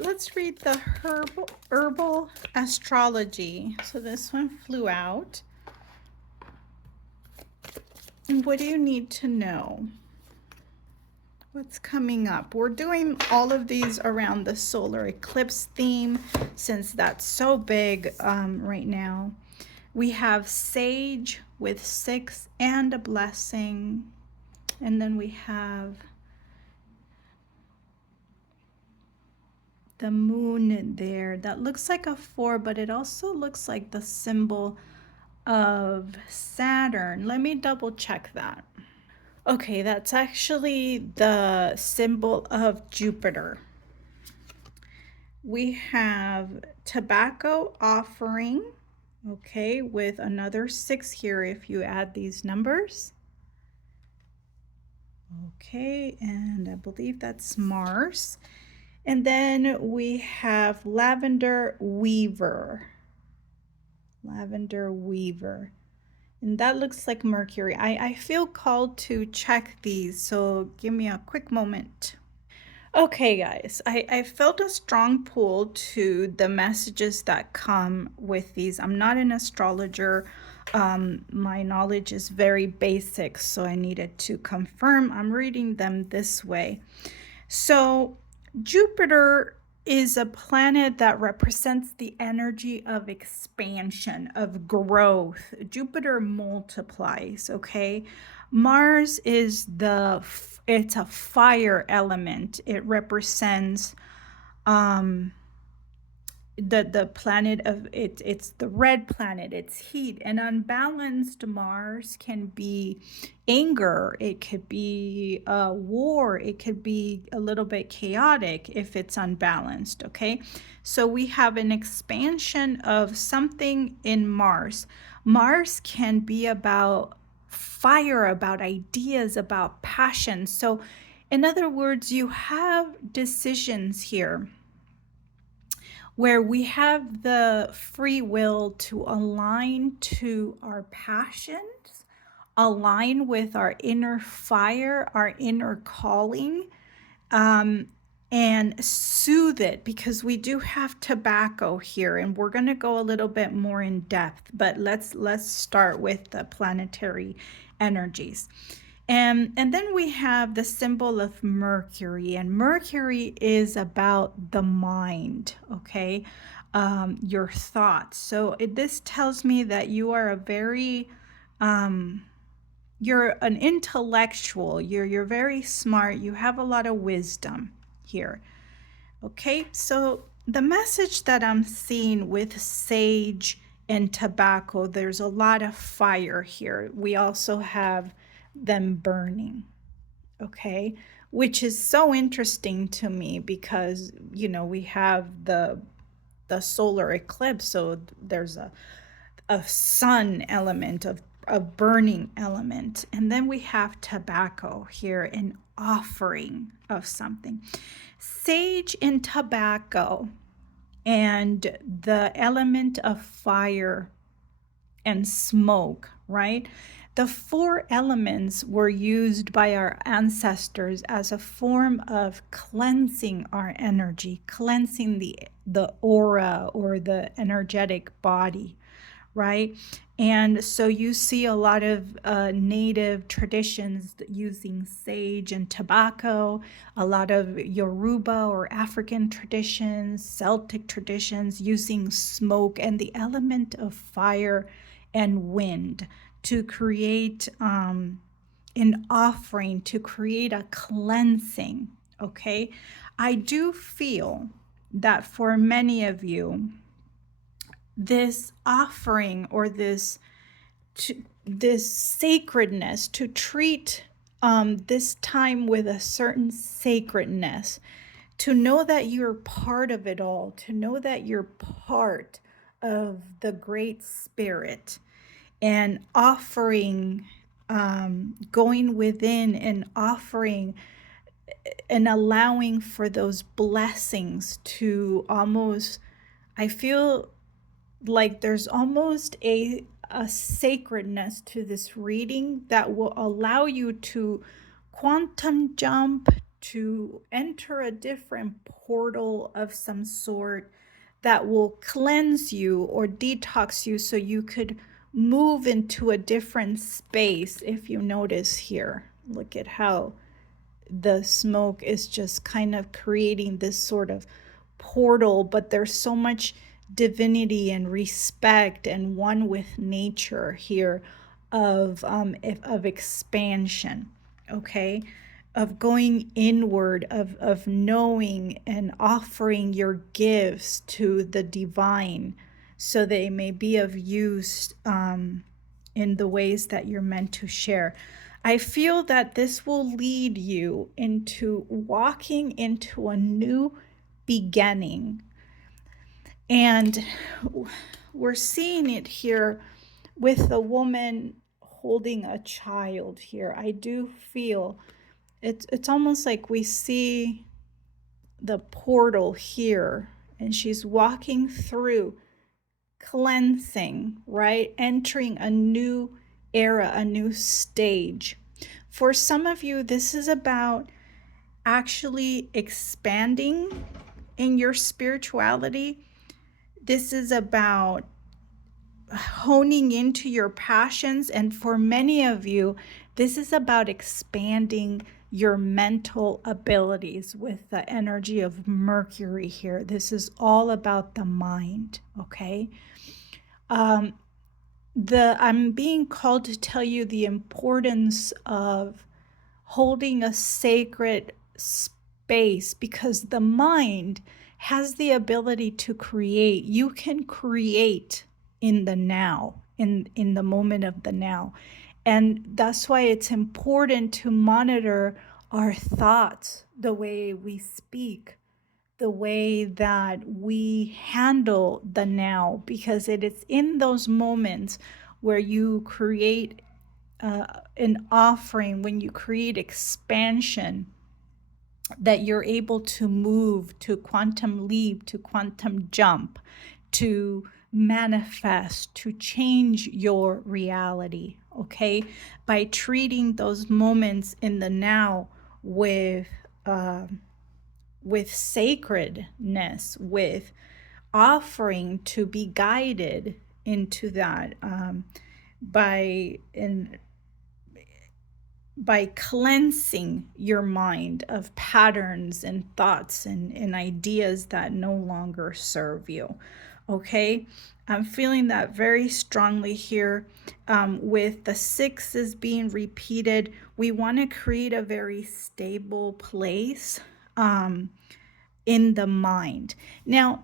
let's read the herbal astrology. So this one flew out. And what do you need to know? What's coming up? We're doing all of these around the solar eclipse theme since that's so big right now. We have Sage with 6 and a blessing. And then we have the moon there. That looks like a 4, but it also looks like the symbol of Saturn. Let me double check that. Okay, that's actually the symbol of Jupiter. We have tobacco offering, okay, with another 6 here if you add these numbers. Okay, and I believe that's Mars. And then we have lavender weaver. Lavender weaver. And that looks like Mercury. I feel called to check these, so give me a quick moment. Okay, guys, I felt a strong pull to the messages that come with these. I'm not an astrologer. My knowledge is very basic, so I needed to confirm. I'm reading them this way. So Jupiter is a planet that represents the energy of expansion, of growth. Jupiter multiplies, okay? Mars is it's a fire element. It represents the planet of it's the red planet, it's heat. And unbalanced Mars can be anger, it could be war, it could be a little bit chaotic if it's unbalanced. Okay, so we have an expansion of something in Mars. Mars can be about fire, about ideas, about passion. So in other words, you have decisions here where we have the free will to align to our passions, align with our inner fire, our inner calling, and soothe it, because we do have tobacco here, and we're going to go a little bit more in depth, but let's start with the planetary energies. And then we have the symbol of Mercury, and Mercury is about the mind, okay? Your thoughts. So this tells me that you are a very, you're an intellectual, you're very smart, you have a lot of wisdom here, okay? So the message that I'm seeing with sage and tobacco, there's a lot of fire here. We also have them burning, okay, which is so interesting to me because we have the solar eclipse, so there's a sun element, of a burning element, and then we have tobacco here, an offering of something. Sage and tobacco and the element of fire and smoke, right? The 4 elements were used by our ancestors as a form of cleansing our energy, cleansing the aura or the energetic body, right? And so you see a lot of native traditions using sage and tobacco, a lot of Yoruba or African traditions, Celtic traditions using smoke and the element of fire and wind to create an offering, to create a cleansing, okay? I do feel that for many of you, this offering or this sacredness, to treat this time with a certain sacredness, to know that you're part of it all, to know that you're part of the Great Spirit, and offering, going within and offering and allowing for those blessings to almost, I feel like there's almost a sacredness to this reading that will allow you to quantum jump, to enter a different portal of some sort that will cleanse you or detox you so you could move into a different space. If you notice here, look at how the smoke is just kind of creating this sort of portal, but there's so much divinity and respect and one with nature here of expansion, okay, of going inward, of knowing and offering your gifts to the divine so they may be of use in the ways that you're meant to share. I feel that this will lead you into walking into a new beginning. And we're seeing it here with the woman holding a child here. I do feel it's almost like we see the portal here, and she's walking through, cleansing, right? Entering a new era, a new stage. For some of you, this is about actually expanding in your spirituality. This is about honing into your passions. And for many of you, this is about expanding your mental abilities with the energy of Mercury here. This is all about the mind, okay? I'm being called to tell you the importance of holding a sacred space, because the mind has the ability to create. You can create in the now, in the moment of the now. And that's why it's important to monitor our thoughts, the way we speak, the way that we handle the now, because it is in those moments where you create an offering, when you create expansion, that you're able to move, to quantum leap, to quantum jump, to manifest, to change your reality, okay? By treating those moments in the now with sacredness, with offering to be guided into that, by cleansing your mind of patterns and thoughts and ideas that no longer serve you, okay? I'm feeling that very strongly here. With the sixes being repeated, we want to create a very stable place in the mind. Now,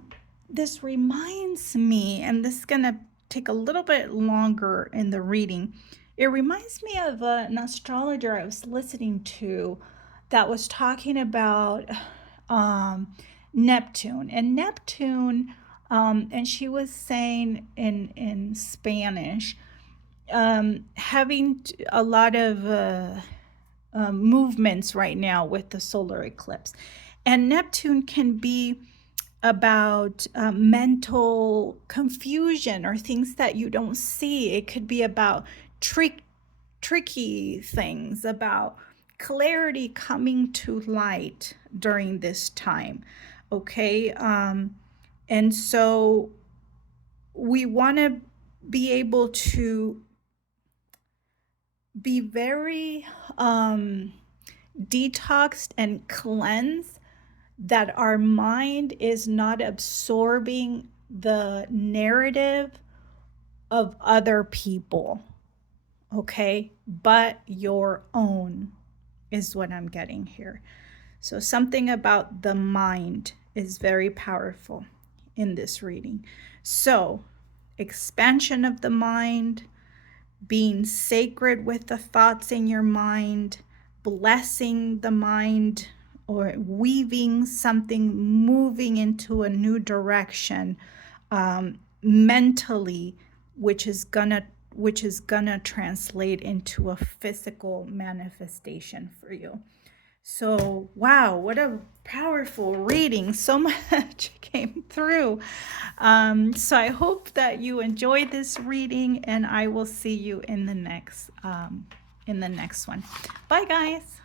this reminds me, and this is going to take a little bit longer in the reading. It reminds me of an astrologer I was listening to that was talking about Neptune. And Neptune, and she was saying in Spanish, having a lot of movements right now with the solar eclipse. And Neptune can be about mental confusion or things that you don't see. It could be about tricky things, about clarity coming to light during this time, okay? And so we want to be able to be very detoxed and cleansed, that our mind is not absorbing the narrative of other people, okay, but your own is what I'm getting here. So something about the mind is very powerful in this reading. So expansion of the mind, being sacred with the thoughts in your mind, blessing the mind, or weaving something, moving into a new direction mentally, which is gonna translate into a physical manifestation for you. So, wow, what a powerful reading. So much came through. So I hope that you enjoyed this reading, and I will see you in the next one. Bye, guys.